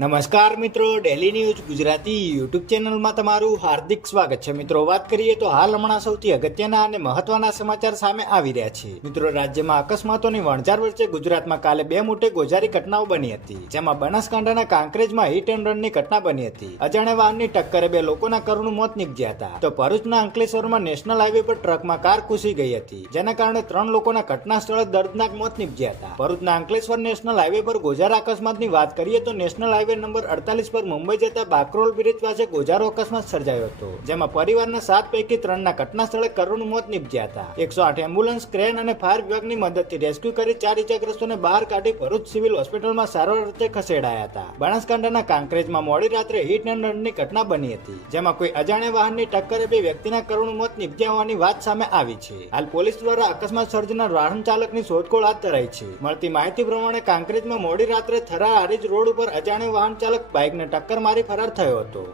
નમસ્કાર મિત્રો, daily news Gujarati YouTube ચેનલમાં તમારું હાર્દિક સ્વાગત છે. મિત્રો, વાત કરીએ તો હાલ હમણાં સૌથી અગત્યના અને મહત્વના સમાચાર સામે આવી રહ્યા છે. મિત્રો, રાજ્યમાં અકસ્માતોની વણઝાર વચ્ચે ગુજરાતમાં કાલે બે મોટી ગોઝારી ઘટનાઓ બની હતી, જેમાં બનાસકાંઠાના કાંકરેજમાં હિટ એન્ડ રનની ઘટના બની હતી. અજાણ્યા વાહનની ટક્કરે બે લોકોના કરુણ મોત નીપજ્યા હતા. તો ભરૂચના અંકલેશ્વરમાં નેશનલ હાઈવે પર ટ્રકમાં કાર ઘૂસી ગઈ હતી, જેના કારણે 3 લોકોના ઘટના સ્થળે દર્દનાક મોત નીપજ્યા હતા. ભરૂચના અંકલેશ્વર નેશનલ હાઈવે પર ગોઝારા અકસ્માતની વાત કરીએ તો નેશનલ હાઈવે નંબર 48 પર મુંબઈ જતા બાકરોલ બ્રિજ પાસે ગોઝારો અકસ્માત સર્જાયો હતો, જેમાં પરિવારના 7 પૈકી 3ના ઘટના સ્થળે કરુણ મોત નીપજ્યા હતા. 108 એમ્બ્યુલન્સ, ક્રેન અને ફાયર વિભાગની મદદથી રેસ્ક્યુ કરી 4 ઇજાગ્રસ્તોને બહાર કાઢી ભરૂચ સિવિલ હોસ્પિટલમાં સારવાર અર્થે ખસેડાયા હતા. બનાસકાંઠાના કાંકરેજમાં મોડી રાત્રે હિટ એન્ડ રનની ઘટના બની હતી, જેમાં કોઈ અજાણ્યા વાહનની ટક્કરે બે વ્યક્તિના કરુણ મોત નીપજ્યા હોવાની વાત સામે આવી છે. હાલ પોલીસ દ્વારા અકસ્માત સર્જનાર વાહન ચાલકની શોધખોળ હાથ ધરાઈ છે. મળતી માહિતી પ્રમાણે કાંકરેજમાં મોડી રાત્રે થરા હારીજ રોડ ઉપર અજાણ્યો વાહન ચાલક બાઇકને ટક્કર મારી ફરાર થયો હતો.